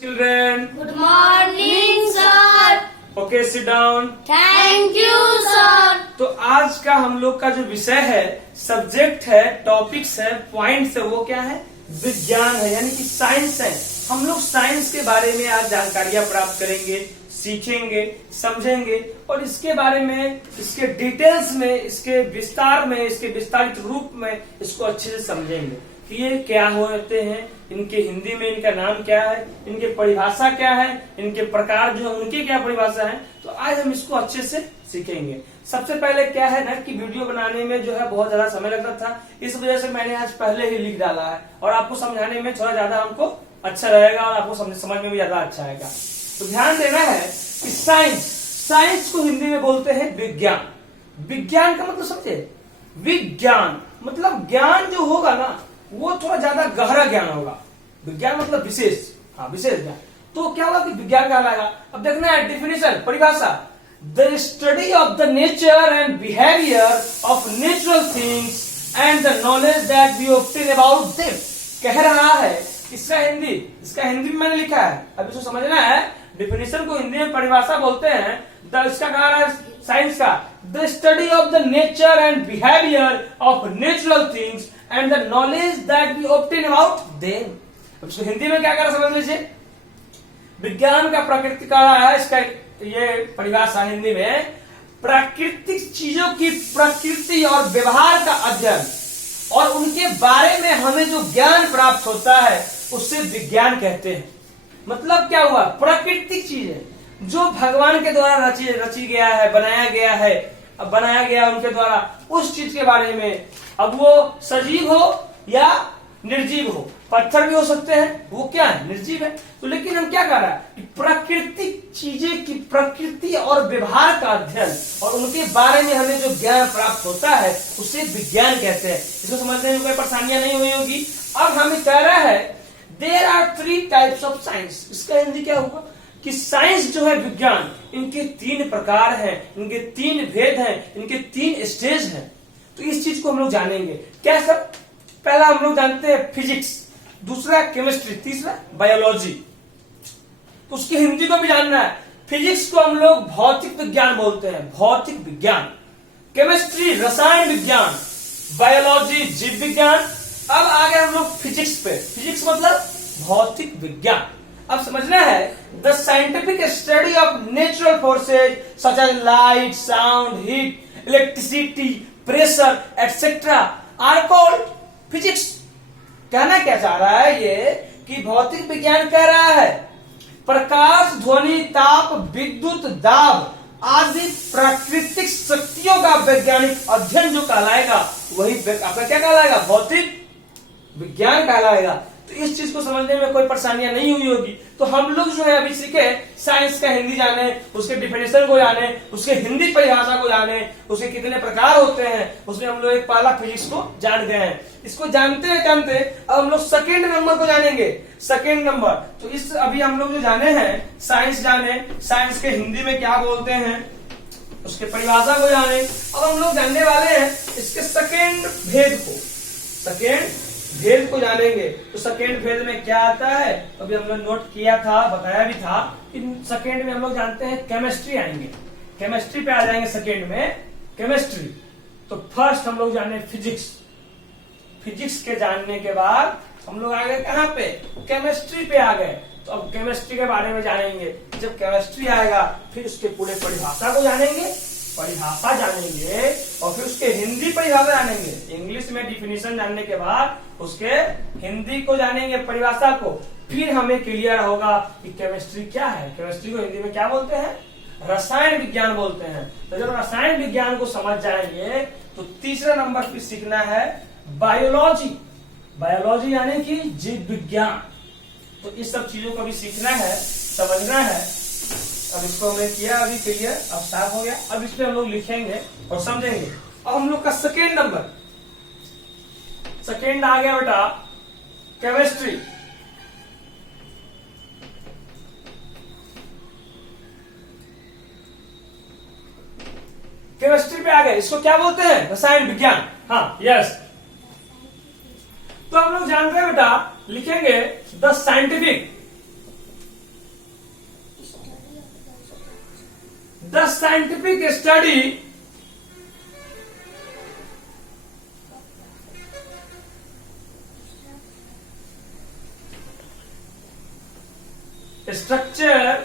Children, Good morning, sir. okay, sit down. Thank you, sir. तो आज का हम लोग का जो विषय है, सब्जेक्ट है, टॉपिक्स है, पॉइंट्स है, वो क्या है? विज्ञान है, यानी कि साइंस है। हम लोग साइंस के बारे में आज जानकारियां प्राप्त करेंगे, सीखेंगे, समझेंगे और इसके बारे में, इसके डिटेल्स में, इसके विस्तार में, इसके विस्तारित रूप में इसको अच्छे से समझेंगे कि ये क्या होते हैं, इनके हिंदी में इनका नाम क्या है, इनके परिभाषा क्या है, इनके प्रकार जो है उनकी क्या परिभाषा है। तो आज हम इसको अच्छे से सीखेंगे। सबसे पहले क्या है ना कि वीडियो बनाने में जो है बहुत ज्यादा समय लगता था, इस वजह से मैंने आज पहले ही लिख डाला है और आपको समझाने में थोड़ा ज्यादा हमको अच्छा रहेगा और आपको समझ में भी ज्यादा अच्छा आएगा। तो ध्यान देना है कि साइंस को हिंदी में बोलते हैं विज्ञान। विज्ञान का मतलब समझे, विज्ञान मतलब ज्ञान जो होगा ना वो थोड़ा ज्यादा गहरा ज्ञान होगा। विज्ञान मतलब विशेष, हाँ विशेष ज्ञान। तो क्या होगा कि विज्ञान कहलाएगा। अब देखना है डेफिनेशन, परिभाषा, the study of the nature and behaviour of natural things and the knowledge that we obtain about them. कह रहा है इसका हिंदी में मैंने लिखा है, अब इसको समझना है। डेफिनेशन को हिंदी में परिभाषा बोलते हैं, इसका कहा है साइंस का, the study of the nature and behaviour of natural things and the knowledge that we obtain about them. अब इसको हिंदी में क्या करा समझ लीजिए। विज्ञान का प्रकृति का है, इसका ये परिभाषा हिंदी में, प्राकृतिक चीजों की प्रकृति और व्यवहार का अध्ययन और उनके बारे में हमें जो ज्ञान प्राप्त होता है उससे विज्ञान कहते हैं। मतलब क्या हुआ, प्राकृतिक चीजें जो भगवान के द्वारा रची गया है, बनाया गया उनके द्वारा, उस चीज के बारे में। अब वो सजीव हो या निर्जीव हो, पत्थर भी हो सकते हैं, वो क्या है, निर्जीव है। तो लेकिन हम क्या कर रहे हैं कि प्राकृतिक चीजें की प्रकृति और व्यवहार का अध्ययन और उनके बारे में हमें जो ज्ञान प्राप्त होता है उसे विज्ञान कहते हैं। इसको समझने में कोई परेशानियां नहीं हुई होगी। अब हमें कह रहा है there are 3 types of science. इसका हिंदी क्या होगा कि साइंस जो है विज्ञान, इनके 3 प्रकार हैं, इनके 3 भेद हैं, इनके 3 स्टेज हैं। तो इस चीज को हम लोग जानेंगे। क्या सब? पहला हम लोग जानते हैं फिजिक्स, दूसरा केमिस्ट्री, तीसरा बायोलॉजी। तो उसकी हिंदी को भी जानना है। फिजिक्स को हम लोग भौतिक विज्ञान बोलते हैं, भौतिक विज्ञान। केमिस्ट्री रसायन विज्ञान, बायोलॉजी जीव विज्ञान। अब आ गए हम लोग फिजिक्स पे। फिजिक्स मतलब भौतिक विज्ञान। अब समझना है the scientific study of natural forces such as light, sound, heat, electricity, pressure etcetera are called physics. कहना क्या चाह रहा है ये कि भौतिक विज्ञान कह रहा है प्रकाश, ध्वनि, ताप, विद्युत दाब आदि प्राकृतिक शक्तियों का वैज्ञानिक अध्ययन जो कहलाएगा वही आपका क्या कहलाएगा, भौतिक विज्ञान कहलाएगा। तो इस चीज को समझने में कोई परेशानियां नहीं हुई होगी। तो हम लोग जो है अभी सीखे साइंस का हिंदी जाने, उसके डिफिनेशन को जाने, उसके हिंदी परिभाषा को जाने, उसके कितने प्रकार होते हैं, उसमें हम लोग एक पहला फिजिक्स को जान गए हैं। इसको जानते अब हम लोग सेकेंड नंबर को जानेंगे। सेकेंड नंबर तो इस अभी हम लोग जो जाने हैं साइंस जाने, साइंस के हिंदी में क्या बोलते हैं, उसके परिभाषा को जाने। अब हम लोग जानने वाले हैं इसके सेकेंड भेद को, सेकेंड भेद को जानेंगे। तो सेकेंड भेद में क्या आता है, अभी हम लोग नोट किया था, बताया भी था कि सेकेंड में हम लोग जानते हैं केमिस्ट्री आएंगे, केमिस्ट्री पे आ जाएंगे सेकेंड में, केमिस्ट्री। तो फर्स्ट हम लोग जाने फिजिक्स। फिजिक्स के जानने के बाद हम लोग आ गए कहाँ पे, केमिस्ट्री पे आ गए। तो अब केमिस्ट्री के बारे में जानेंगे। जब केमिस्ट्री आएगा फिर उसके पूरे परिभाषा को जानेंगे, परिभाषा जानेंगे और फिर उसके हिंदी परिभाषा जानेंगे। इंग्लिश में डिफिनेशन जानने के बाद उसके हिंदी को जानेंगे, परिभाषा को। फिर हमें क्लियर होगा कि केमिस्ट्री क्या है। केमिस्ट्री को हिंदी में क्या बोलते हैं, रसायन विज्ञान बोलते हैं। तो जब रसायन विज्ञान को समझ जाएंगे तो तीसरा नंबर पे सीखना है बायोलॉजी। बायोलॉजी यानी कि जीव विज्ञान। तो इस सब चीजों को भी सीखना है, समझना है। अब इसको हमने किया अभी क्लियर, अब साफ हो गया। अब इस पे हम लोग लिखेंगे और समझेंगे। अब हम लोग का सेकेंड नंबर, सेकेंड आ गया बेटा केमिस्ट्री। केमिस्ट्री पे आ गए, इसको क्या बोलते हैं, रसायन विज्ञान। हाँ यस। तो हम लोग जानते हैं बेटा, लिखेंगे the scientific the scientific study structure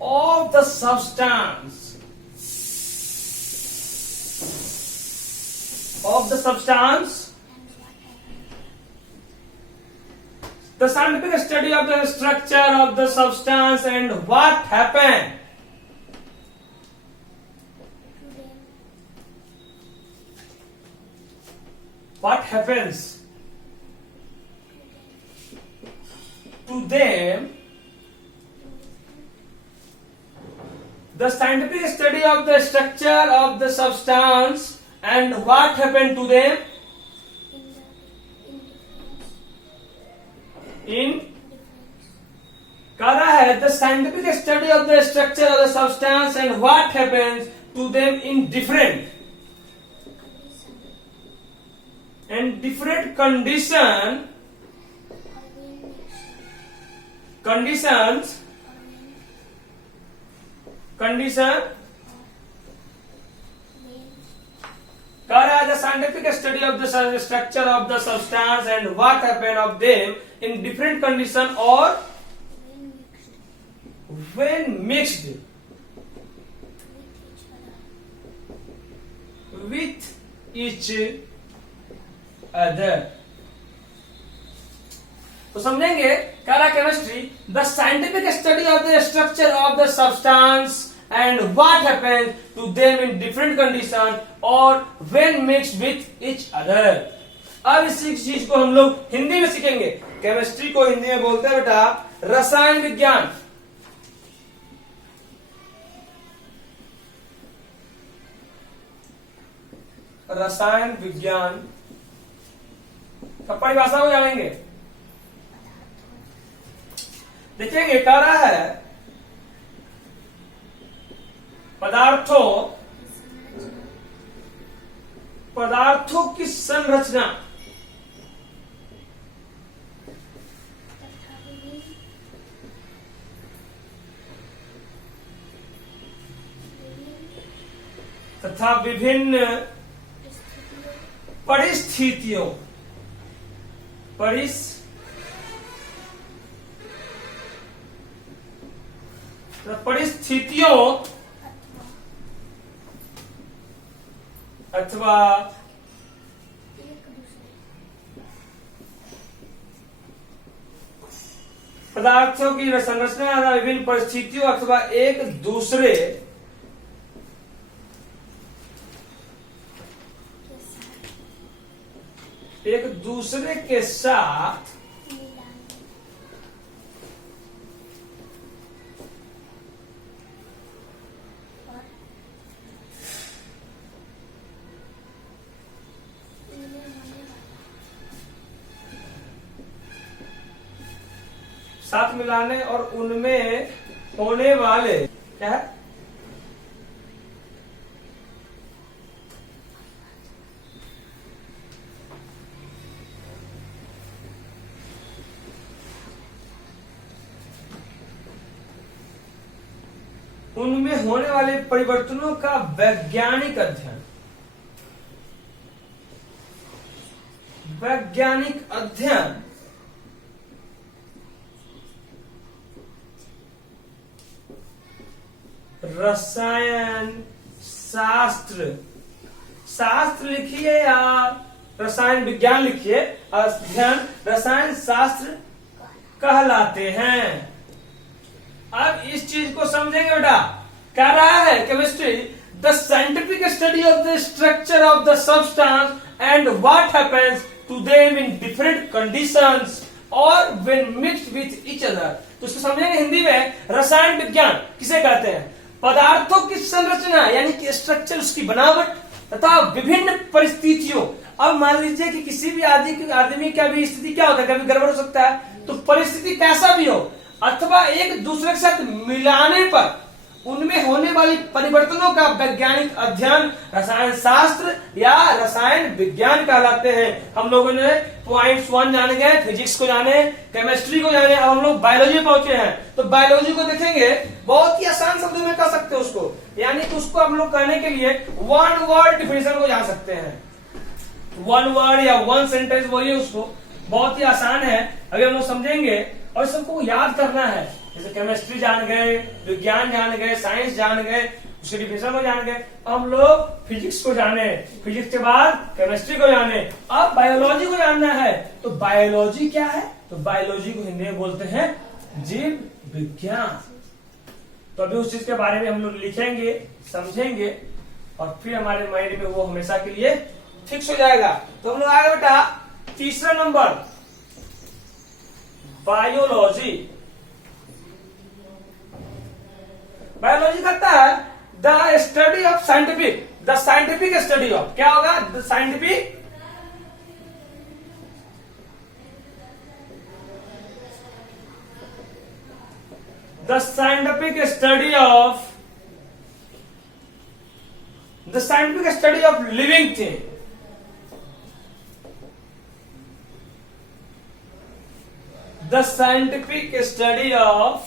of the substance the scientific study of the structure of the substance and what happened what happens to them. The scientific study of the structure of the substance and what happened to them in कह रहा है the scientific study of the structure of the substance and what happens to them in different conditions the scientific study of the structure of the substance and what happened of them in different condition or when mixed with each other. तो समझेंगे कारा chemistry the scientific study of the structure of the substance and what happens to them in different condition और when mixed with each other. अब इसी चीज को हम लोग हिंदी में सीखेंगे. केमिस्ट्री को हिंदी में बोलते हैं बेटा रसायन विज्ञान. रसायन विज्ञान सब परिभाषा हो जाएंगे. देखिए कह रहा है पदार्थों की संरचना तथा विभिन्न परिस्थितियों अथवा पदार्थों की संरचना विभिन्न परिस्थितियों अथवा एक दूसरे के साथ मिलाने और उनमें होने वाले क्या है उनमें होने वाले परिवर्तनों का वैज्ञानिक अध्ययन रसायन शास्त्र लिखिए या रसायन विज्ञान लिखिए. अध्ययन रसायन शास्त्र कहलाते हैं. अब इस चीज को समझेंगे बेटा. कह रहा है chemistry the scientific study of the structure of the substance and what happens to them in different conditions और when mixed with each other. तो इसको समझेंगे हिंदी में. रसायन विज्ञान किसे कहते हैं? पदार्थों की संरचना यानी कि स्ट्रक्चर उसकी बनावट तथा विभिन्न परिस्थितियों. अब मान लीजिए कि किसी भी आदमी का भी स्थिति क्या होता है, कभी गड़बड़ हो सकता है. तो परिस्थिति कैसा भी हो अथवा एक दूसरे के साथ मिलाने पर उनमें होने वाली परिवर्तनों का वैज्ञानिक अध्ययन रसायन शास्त्र या रसायन विज्ञान कहलाते हैं। हम लोगों ने पॉइंट्स 1 जान गए, फिजिक्स को जाने, केमिस्ट्री को जाने, अब हम लोग बायोलॉजी पहुंचे हैं। तो बायोलॉजी को देखेंगे, बहुत ही आसान शब्दों में कह सकते हैं उसको, यानी कि उसको हम लोग कहने के लिए वन वर्ड डिफिनेशन को जान सकते हैं। वन वर्ड या वन सेंटेंस बोलिए उसको, बहुत ही आसान है अगर हम लोग समझेंगे और सबको याद करना है। जैसे केमिस्ट्री जान गए, विज्ञान जान गए, साइंस जान गए, उसके डिफिनेशन को जान गए, हम लोग फिजिक्स को जाने, फिजिक्स के बाद केमिस्ट्री को जाने, अब बायोलॉजी को जानना है। तो बायोलॉजी क्या है? तो बायोलॉजी को हिंदी में बोलते हैं जीव विज्ञान। तो अभी उस चीज के बारे में हम लोग लिखेंगे, समझेंगे और फिर हमारे माइंड में वो हमेशा के लिए फिक्स हो जाएगा। तो हम लोग आगे बेटा तीसरा नंबर, बायोलॉजी। बायोलॉजी करता है the study of scientific, the scientific study of, क्या होगा? The scientific study of, the scientific study of living thing. The scientific study of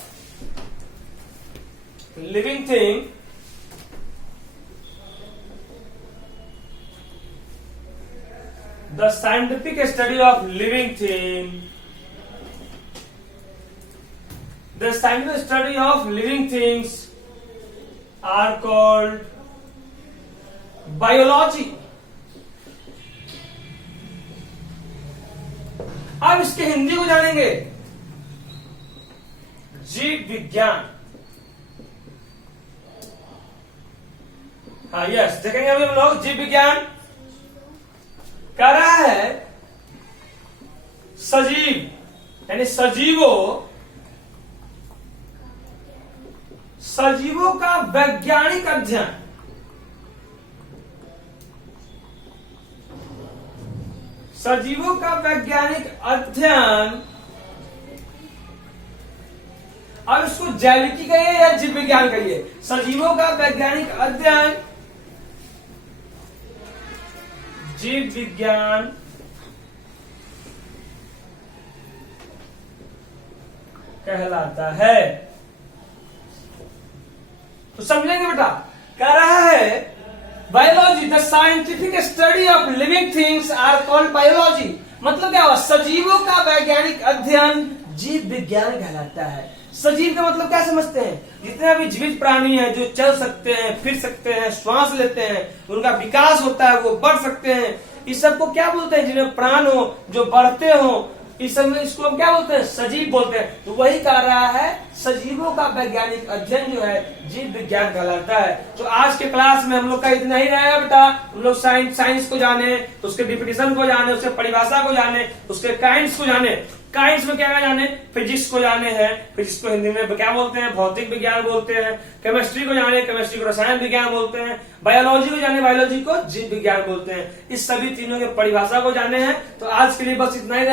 living thing the scientific study of living thing the scientific study of living things are called biology। अब इसके हिंदी को जानेंगे, जीव विज्ञान। हाँ yes, देखेंगे अभी हम लोग जीव विज्ञान कह रहा है सजीव, यानी सजीवों का वैज्ञानिक अध्ययन। सजीवों का वैज्ञानिक अध्ययन, अब इसको जैविकी कहिए या जीव विज्ञान कहिए। सजीवों का वैज्ञानिक अध्ययन जीव विज्ञान कहलाता है। तो समझेंगे बेटा, कह रहा है biology, the scientific study of living things are called biology. मतलब क्या हुआ? सजीवों का वैज्ञानिक अध्ययन जीव विज्ञान कहलाता है। सजीव का मतलब क्या समझते हैं? जितने भी जीवित प्राणी हैं जो चल सकते हैं, फिर सकते हैं, श्वास लेते हैं, उनका विकास होता है, वो बढ़ सकते हैं, इस सबको क्या बोलते हैं? जिन्हें प्राण हो, जो बढ़ते हो, इस सब में इसको हम क्या बोलते हैं? सजीव बोलते हैं। तो वही कह रहा है सजीवों का वैज्ञानिक अध्ययन जो है जीव विज्ञान कहलाता है। तो आज के क्लास में हम लोग का इतना ही रहेगा बेटा। हम लोग साइंस को जाने, तो उसके डिफिनेशन को जाने, उसके परिभाषा को जाने, उसके काइंड्स को जाने। काइंड्स में क्या जाने? फिजिक्स को जाने हैं, फिजिक्स को हिंदी में क्या बोलते हैं? भौतिक विज्ञान बोलते हैं। केमिस्ट्री को जाने, केमिस्ट्री को रसायन विज्ञान बोलते हैं। बायोलॉजी को जाने, बायोलॉजी को जीव विज्ञान बोलते हैं। इस सभी तीनों के परिभाषा को जाने हैं। तो आज के लिए बस इतना ही।